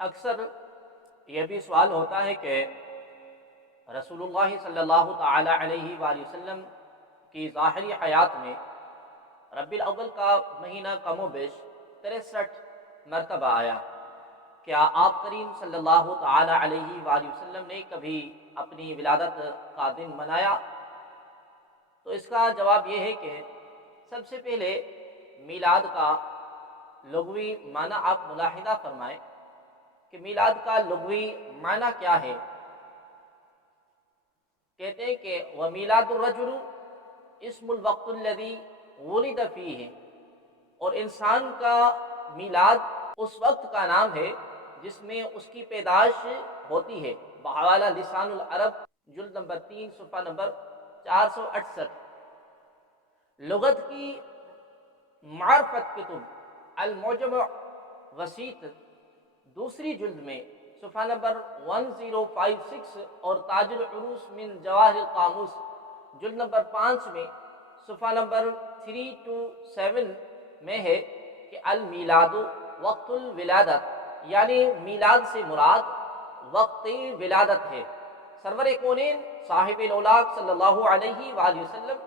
اکثر یہ بھی سوال ہوتا ہے کہ رسول اللہ صلی اللہ تعالی علیہ وآلہ وسلم کی ظاہری حیات میں ربیع الاول کا مہینہ کم و بیش 63 مرتبہ آیا۔ کیا آپ کریم صلی اللہ تعالی علیہ وآلہ وسلم نے کبھی اپنی ولادت کا دن منایا؟ تو اس کا جواب یہ ہے کہ سب سے پہلے میلاد کا لغوی معنی آپ ملاحظہ فرمائیں کہ میلاد کا لغوی معنی کیا ہے۔ کہتے ہیں کہ وَمِيلَادُ الرَّجُلُ اسم الوقت الذي ولد فيه، اور انسان کا میلاد اس وقت کا نام ہے جس میں اس کی پیدائش ہوتی ہے، بحوالہ لسان العرب جلد نمبر 3 صفحہ نمبر 468۔ لغت کی معرفت کتب المعجم وسیط دوسری جلد میں صفحہ نمبر 1056 اور تاج العروس من جواہر القاموس جلد نمبر 5 میں صفحہ نمبر 327 میں ہے کہ المیلاد وقت الولادت، یعنی میلاد سے مراد وقت ولادت ہے۔ سرور کونین صاحب الاولاق صلی اللہ علیہ وآلہ وسلم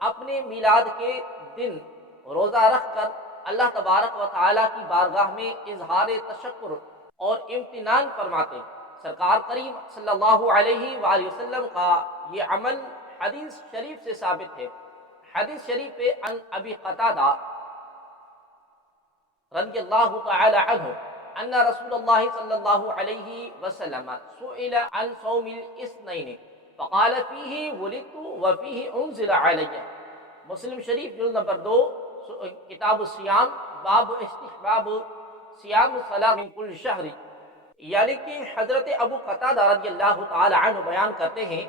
اپنے میلاد کے دن روزہ رکھ کر اللہ تبارک و تعالیٰ کی بارگاہ میں اظہار تشکر اور امتنان فرماتے۔ سرکار کریم صلی اللہ علیہ وآلہ وسلم کا یہ عمل حدیث شریف سے ثابت ہے۔ حدیث شریف پہ عن ابی قتادہ رضی اللہ تعالی عنہ ان رسول اللہ صلی اللہ علیہ وسلم سئل عن صوم الاثنین فقال فیہ ولدت وفیہ انزل علی۔ مسلم شریف جلد نمبر 2 کتاب الصیام باب استحباب صیام الصلاۃ من کل شہر، یعنی کہ حضرت ابو قتادہ رضی اللہ تعالی عنہ بیان کرتے ہیں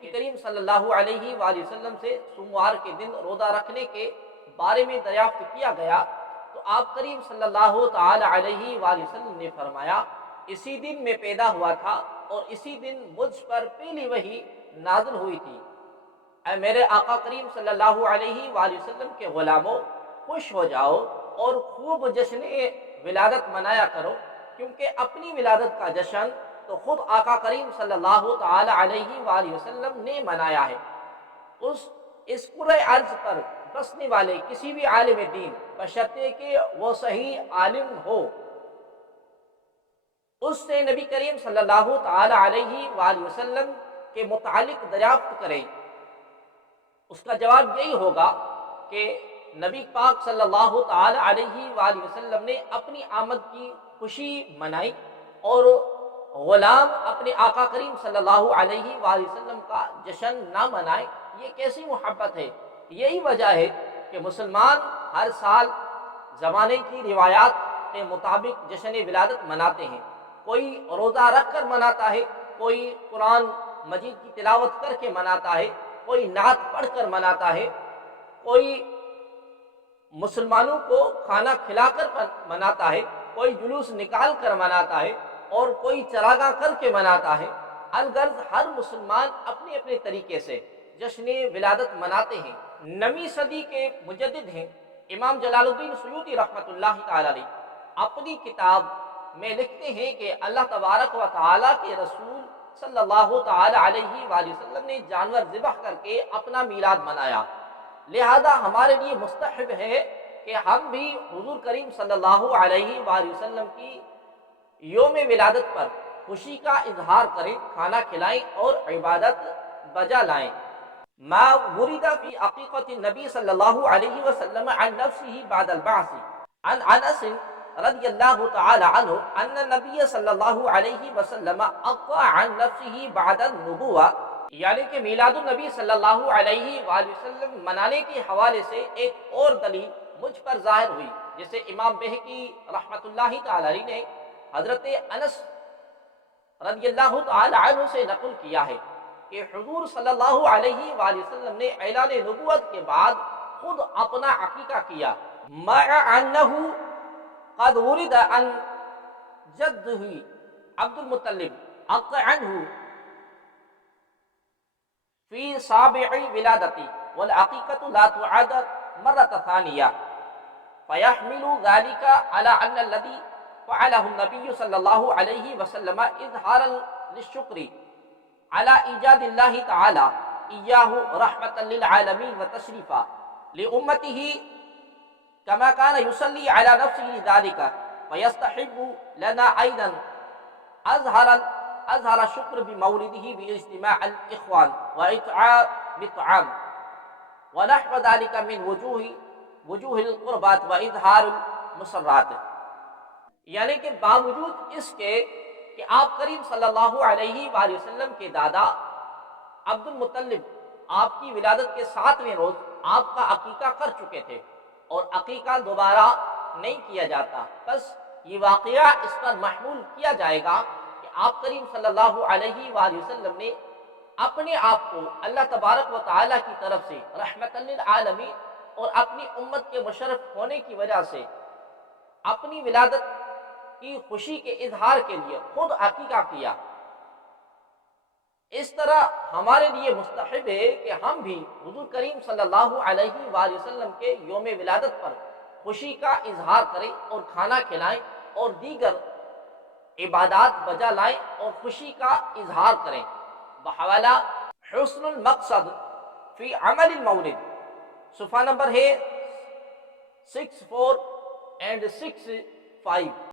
کہ کریم صلی اللہ علیہ وآلہ وسلم سے سوموار کے دن روزہ رکھنے کے بارے میں دریافت کیا گیا تو آپ کریم صلی اللہ تعالی علیہ وآلہ وسلم نے فرمایا اسی دن میں پیدا ہوا تھا اور اسی دن مجھ پر پہلی وحی نازل ہوئی تھی۔ اے میرے آقا کریم صلی اللہ علیہ وآلہ وسلم کے غلاموں، خوش ہو جاؤ اور خوب جشن ولادت منایا کرو، کیونکہ اپنی ولادت کا جشن تو خود آقا کریم صلی اللہ تعالی علیہ وآلہ وسلم نے منایا ہے۔ اس کرۂ ارض پر بسنے والے کسی بھی عالم دین بشرطے کہ وہ صحیح عالم ہو، اس سے نبی کریم صلی اللہ تعالی علیہ وآلہ وسلم کے متعلق دریافت کریں، اس کا جواب یہی ہوگا کہ نبی پاک صلی اللہ تعالی علیہ وآلہ وسلم نے اپنی آمد کی خوشی منائی اور غلام اپنے آقا کریم صلی اللہ علیہ وآلہ وسلم کا جشن نہ منائے، یہ کیسی محبت ہے۔ یہی وجہ ہے کہ مسلمان ہر سال زمانے کی روایات کے مطابق جشن ولادت مناتے ہیں۔ کوئی روزہ رکھ کر مناتا ہے، کوئی قرآن مجید کی تلاوت کر کے مناتا ہے، کوئی نعت پڑھ کر مناتا ہے، کوئی مسلمانوں کو کھانا کھلا کر مناتا ہے، کوئی جلوس نکال کر مناتا ہے اور کوئی چراغاں کر کے مناتا ہے۔ الغرض ہر مسلمان اپنے اپنے طریقے سے جشن ولادت مناتے ہیں۔ 9ویں صدی کے مجدد ہیں امام جلال الدین سیوطی رحمۃ اللہ تعالی علیہ، اپنی کتاب میں لکھتے ہیں کہ اللہ تبارک و تعالیٰ کے رسول صلی اللہ تعالی علیہ وآلہ وسلم نے جانور ذبح کر کے اپنا میلاد منایا، لہذا ہمارے لیے مستحب ہے کہ ہم بھی حضور کریم صلی اللہ علیہ وآلہ وسلم کی یوم ولادت پر خوشی کا اظہار کریں، کھانا کھلائیں اور عبادت بجا لائیں۔ ما ورد فی عقیقۃ النبی صلی اللہ علیہ وسلم عن نفسہ بعد البعث عن انس رضی اللہ تعالی عنہ ان النبی صلی اللہ علیہ وسلم اقطع عن نفسہ بعد النبوہ، یعنی کہ میلاد النبی صلی اللہ علیہ وآلہ وسلم منانے کے حوالے سے ایک اور دلیل مجھ پر ظاہر ہوئی، جسے امام بہقی رحمۃ اللہ تعالی علیہ نے حضرت انس رضی اللہ تعالی عنہ سے نقل کیا ہے کہ حضور صلی اللہ علیہ وآلہ وسلم نے اعلان نبوت کے بعد خود اپنا عقیقہ کیا، مع انہ قد ورد عن جدہ عبد المطلب اقطع عنہ فی سابع ولادتی والعقیقۃ لا تعد مرۃ ثانیہ، فیحمل ذلك على ان الذي فعله النبي صلى الله عليه وسلم إظهارا للشكر على إيجاد الله تعالى إياه رحمة للعالمين وتشريفا لأمته، كما كان يصلي على نفسه لذلك، فيستحب لنا أيضا أظهر الشكر بمولده باجتماع الإخوان وإطعام بالطعام ونحو ذلك من وجوه القربات وإظهار المسرات. یعنی کہ باوجود اس کے کہ آپ کریم صلی اللہ علیہ وآلہ وسلم کے دادا عبد المطلب آپ کی ولادت کے 7ویں روز آپ کا عقیقہ کر چکے تھے اور عقیقہ دوبارہ نہیں کیا جاتا، بس یہ واقعہ اس پر محمول کیا جائے گا کہ آپ کریم صلی اللہ علیہ وآلہ وسلم نے اپنے آپ کو اللہ تبارک و تعالیٰ کی طرف سے رحمت للعالمین اور اپنی امت کے مشرف ہونے کی وجہ سے اپنی ولادت کی خوشی کے اظہار کے لیے خود عقیقہ کیا. اس طرح ہمارے لیے مستحب ہے کہ ہم بھی حضور کریم صلی اللہ علیہ وآلہ وسلم کے یوم ولادت پر خوشی کا اظہار کریں اور کھانا کھلائیں اور دیگر عبادات بجا لائیں اور خوشی کا اظہار کریں. بحوالہ حسن المقصد فی عمل المولد، صفحہ نمبر ہے 64 and 65.